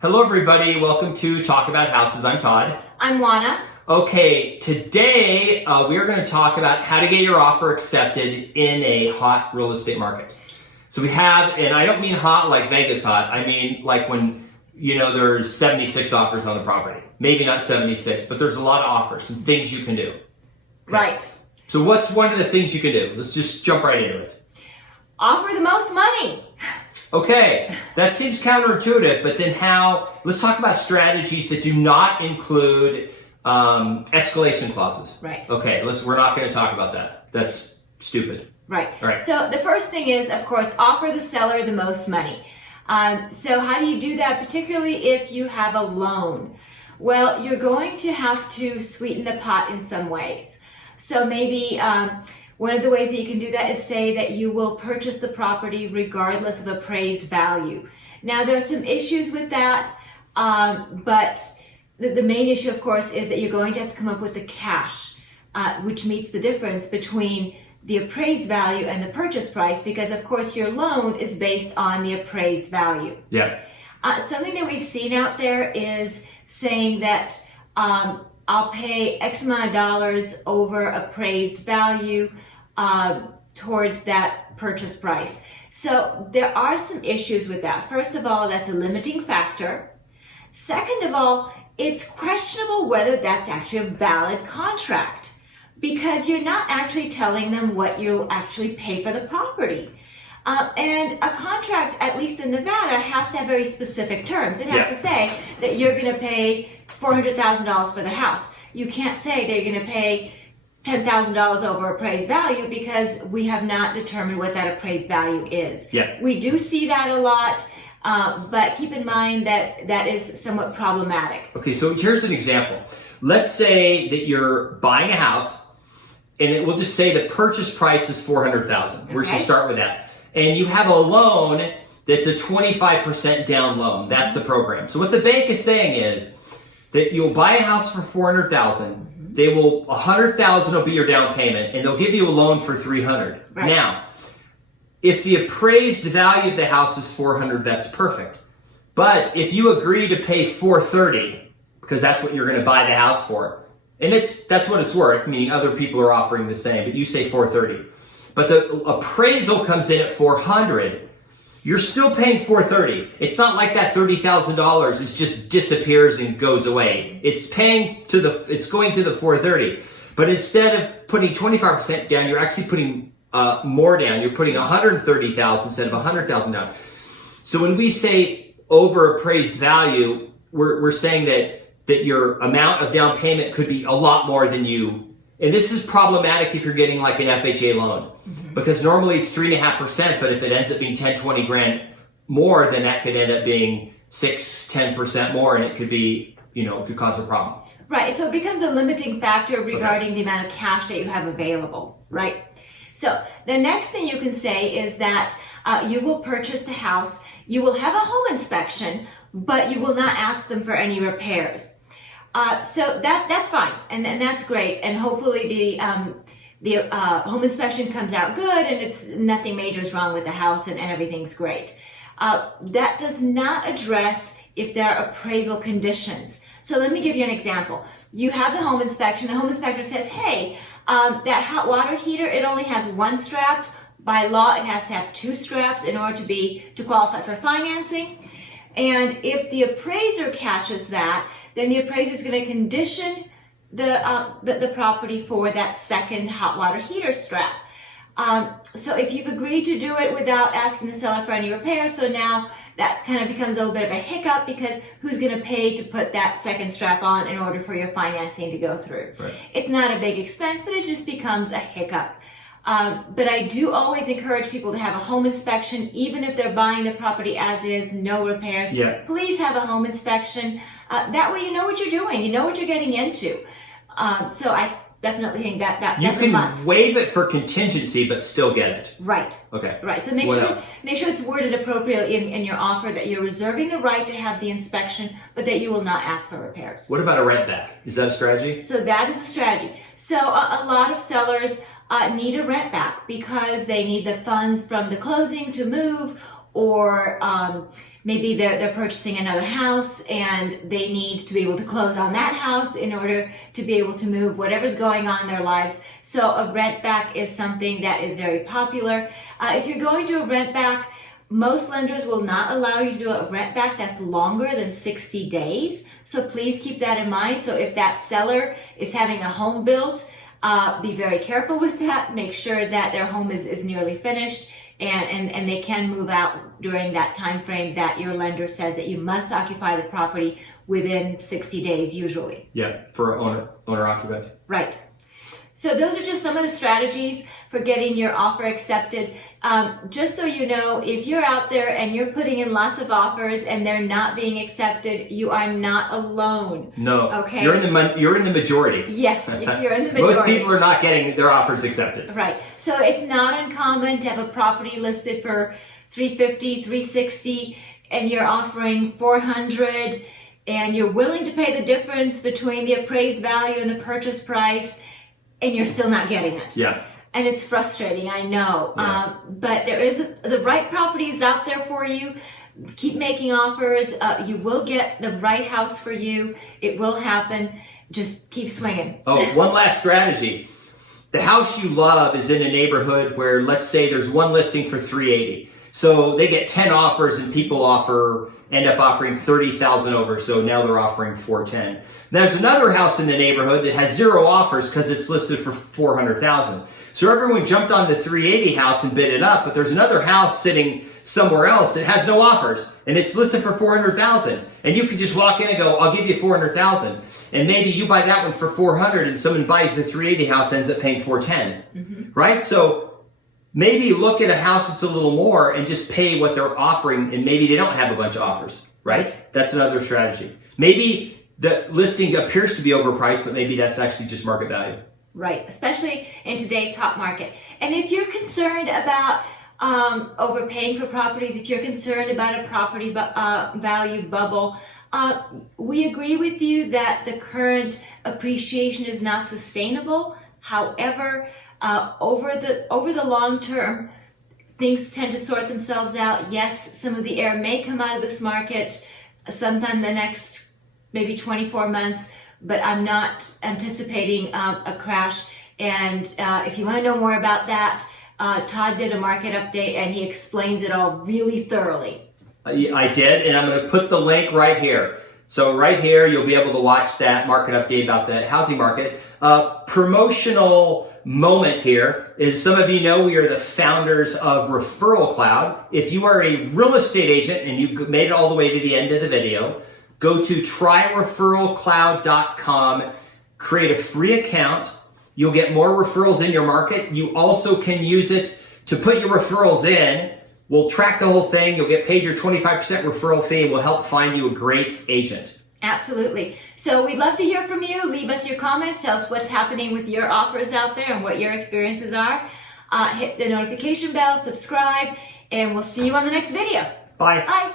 Hello everybody, welcome to Talk About Houses. I'm Todd. I'm Oana. Okay, today we are going to talk about how to get your offer accepted in a hot real estate market. So we have, and I don't mean hot like Vegas hot, I mean like when, there's 76 offers on the property. Maybe not 76, but there's a lot of offers, some things you can do. Okay. Right. So what's one of the things you can do? Let's just jump right into it. Offer the most money. Okay, that seems counterintuitive, but then let's talk about strategies that do not include escalation clauses. Right. Okay, we're not going to talk about that. That's stupid. Right. All right. So the first thing is, of course, offer the seller the most money. So how do you do that, particularly if you have a loan? Well, you're going to have to sweeten the pot in some ways. So maybe one of the ways that you can do that is say that you will purchase the property regardless of appraised value. Now, there are some issues with that, but the main issue, of course, is that you're going to have to come up with the cash, which meets the difference between the appraised value and the purchase price, because, of course, your loan is based on the appraised value. Yeah. Something that we've seen out there is saying that I'll pay X amount of dollars over appraised value towards that purchase price. So there are some issues with that. First of all, that's a limiting factor. Second of all, it's questionable whether that's actually a valid contract, because you're not actually telling them what you'll actually pay for the property. And a contract, at least in Nevada, has to have very specific terms. It has to say that you're going to pay $400,000 for the house. You can't say that you're going to pay $10,000 over appraised value, because we have not determined what that appraised value is. Yeah. We do see that a lot, but keep in mind that that is somewhat problematic. Okay, so here's an example. Let's say that you're buying a house, and it will just say the purchase price is $400,000. We're going to start with that. And you have a loan that's a 25% down loan. That's the program. So what the bank is saying is that you'll buy a house for $400,000. They will, $100,000 will be your down payment, and they'll give you a loan for $300,000. Right. Now, if the appraised value of the house is $400,000, that's perfect. But if you agree to pay $430,000, because that's what you're going to buy the house for, and that's what it's worth, meaning other people are offering the same, but you say $430,000. But the appraisal comes in at $400,000. You're still paying $430,000. It's not like that $30,000 just disappears and goes away. It's going to the $430,000. But instead of putting 25% down, you're actually putting more down. You're putting $130,000 instead of $100,000 down. So when we say over appraised value, we're saying that your amount of down payment could be a lot more than you. And this is problematic if you're getting like an FHA loan, because normally it's 3.5%, but if it ends up being 10, 20 grand more, then that could end up being 6-10% more, and it could be, it could cause a problem. Right, so it becomes a limiting factor regarding the amount of cash that you have available, right? So the next thing you can say is that you will purchase the house, you will have a home inspection, but you will not ask them for any repairs. So that's fine, and that's great, and hopefully the home inspection comes out good, and it's nothing major is wrong with the house, and everything's great. That does not address if there are appraisal conditions. So let me give you an example. You have the home inspection. The home inspector says, hey, that hot water heater, it only has one strap. By law, it has to have 2 straps in order to qualify for financing. And if the appraiser catches that, then the appraiser is going to condition the property for that second hot water heater strap. So if you've agreed to do it without asking the seller for any repairs, so now that kind of becomes a little bit of a hiccup, because who's going to pay to put that second strap on in order for your financing to go through? Right. It's not a big expense, but it just becomes a hiccup. But I do always encourage people to have a home inspection, even if they're buying the property as is, no repairs. Yeah. Please have a home inspection. That way you know what you're doing, you know what you're getting into. So I definitely think that's a must. You can waive it for contingency, but still get it. Right. Okay. Right. So make sure it's worded appropriately in your offer, that you're reserving the right to have the inspection, but that you will not ask for repairs. What about a rent back? Is that a strategy? So that is a strategy. So a lot of sellers need a rent back because they need the funds from the closing to move, or maybe they're purchasing another house and they need to be able to close on that house in order to be able to move whatever's going on in their lives. So a rent back is something that is very popular. If you're going to a rent back, most lenders will not allow you to do a rent back that's longer than 60 days. So please keep that in mind. So if that seller is having a home built, be very careful with that. Make sure that their home is nearly finished and they can move out during that time frame that your lender says that you must occupy the property within 60 days usually. Yeah, for owner occupant. Right. So those are just some of the strategies for getting your offer accepted. Just so you know, if you're out there and you're putting in lots of offers and they're not being accepted, you are not alone. No. Okay. You're in the majority. Yes, you're in the majority. Most people are not getting their offers accepted. Right. So it's not uncommon to have a property listed for $350, $360, and you're offering $400, and you're willing to pay the difference between the appraised value and the purchase price, and you're still not getting it. Yeah. And it's frustrating, I know. Yeah. But there is the right properties out there for you. Keep making offers. You will get the right house for you. It will happen. Just keep swinging. Oh, one last strategy. The house you love is in a neighborhood where, let's say, there's one listing for $380. So they get 10 offers and people end up offering $30,000 over. So now they're offering $410. There's another house in the neighborhood that has 0 offers because it's listed for $400,000. So everyone jumped on the 380 house and bid it up, but there's another house sitting somewhere else that has no offers and it's listed for $400,000. And you can just walk in and go, I'll give you $400,000. And maybe you buy that one for $400 and someone buys the 380 house, ends up paying $410. Mm-hmm. Right? So maybe look at a house that's a little more and just pay what they're offering, and maybe they don't have a bunch of offers. Right? That's another strategy. Maybe the listing appears to be overpriced, but maybe that's actually just market value. Right, especially in today's hot market. And if you're concerned about overpaying for properties, if you're concerned about a property value bubble, we agree with you that the current appreciation is not sustainable. However, over the long term, things tend to sort themselves out. Yes, some of the air may come out of this market sometime the next maybe 24 months, but I'm not anticipating a crash. And if you want to know more about that, Todd did a market update and he explains it all really thoroughly. I did, and I'm going to put the link right here. So right here, you'll be able to watch that market update about the housing market. Promotional moment here is, some of you know we are the founders of Referral Cloud. If you are a real estate agent and you made it all the way to the end of the video, go to tryreferralcloud.com, create a free account. You'll get more referrals in your market. You also can use it to put your referrals in. We'll track the whole thing. You'll get paid your 25% referral fee, and we'll help find you a great agent. Absolutely. So we'd love to hear from you. Leave us your comments. Tell us what's happening with your offers out there and what your experiences are. Hit the notification bell, subscribe, and we'll see you on the next video. Bye. Bye.